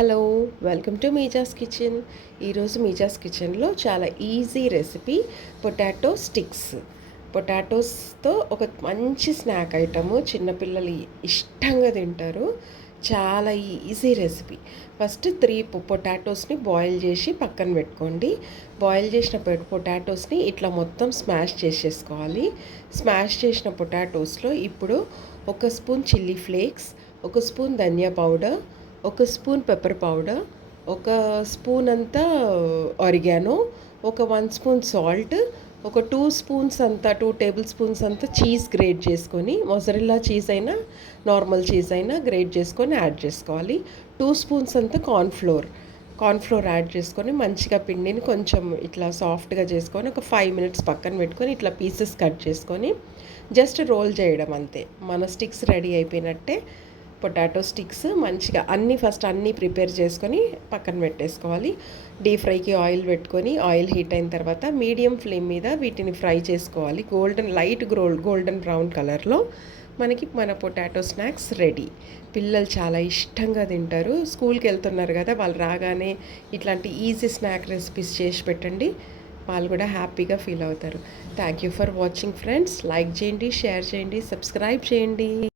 Hello, welcome to Meeza's kitchen. ఈరోజు మీజాస్ కిచెన్లో చాలా ఈజీ రెసిపీ పొటాటో స్టిక్స్. పొటాటోస్తో ఒక మంచి స్నాక్ ఐటము, చిన్నపిల్లలు ఇష్టంగా తింటారు. చాలా ఈజీ రెసిపీ. ఫస్ట్ 3 పొటాటోస్ని బాయిల్ చేసి పక్కన పెట్టుకోండి. బాయిల్ చేసిన పొటాటోస్ని ఇట్లా మొత్తం స్మాష్ చేసేసుకోవాలి. స్మాష్ చేసిన పొటాటోస్లో ఇప్పుడు 1 స్పూన్ చిల్లీ ఫ్లేక్స్, 1 స్పూన్ ధనియా powder, 1 spoon pepper powder, 1 spoon అంతా ఆరిగానో, 1 స్పూన్ సాల్ట్, 2 స్పూన్స్ అంతా 2 టేబుల్ స్పూన్స్ అంతా చీజ్ గ్రేట్ చేసుకొని, మొజరెల్లా చీజ్ అయినా నార్మల్ చీజ్ అయినా గ్రేట్ చేసుకొని యాడ్ చేసుకోవాలి. 2 స్పూన్స్ అంతా కార్న్ఫ్లోర్ యాడ్ చేసుకొని మంచిగా పిండిని కొంచెం ఇట్లా సాఫ్ట్గా చేసుకొని ఒక 5 మినిట్స్ పక్కన పెట్టుకొని ఇట్లా పీసెస్ కట్ చేసుకొని జస్ట్ రోల్ చేయడం అంతే. మన స్టిక్స్ రెడీ అయిపోయినట్టే. పొటాటో స్టిక్స్ మంచిగా ఫస్ట్ అన్నీ ప్రిపేర్ చేసుకొని పక్కన పెట్టేసుకోవాలి. డీప్ ఫ్రైకి ఆయిల్ పెట్టుకొని ఆయిల్ హీట్ అయిన తర్వాత మీడియం ఫ్లేమ్ మీద వీటిని ఫ్రై చేసుకోవాలి. లైట్ గోల్డెన్ బ్రౌన్ కలర్లో మన పొటాటో స్నాక్స్ రెడీ. పిల్లలు చాలా ఇష్టంగా తింటారు. స్కూల్కి వెళ్తున్నారు కదా, వాళ్ళు రాగానే ఇట్లాంటి ఈజీ స్నాక్ రెసిపీస్ చేసి పెట్టండి. వాళ్ళు కూడా హ్యాపీగా ఫీల్ అవుతారు. Thank you for watching friends. Like చేయండి, షేర్ చేయండి, సబ్స్క్రైబ్ చేయండి.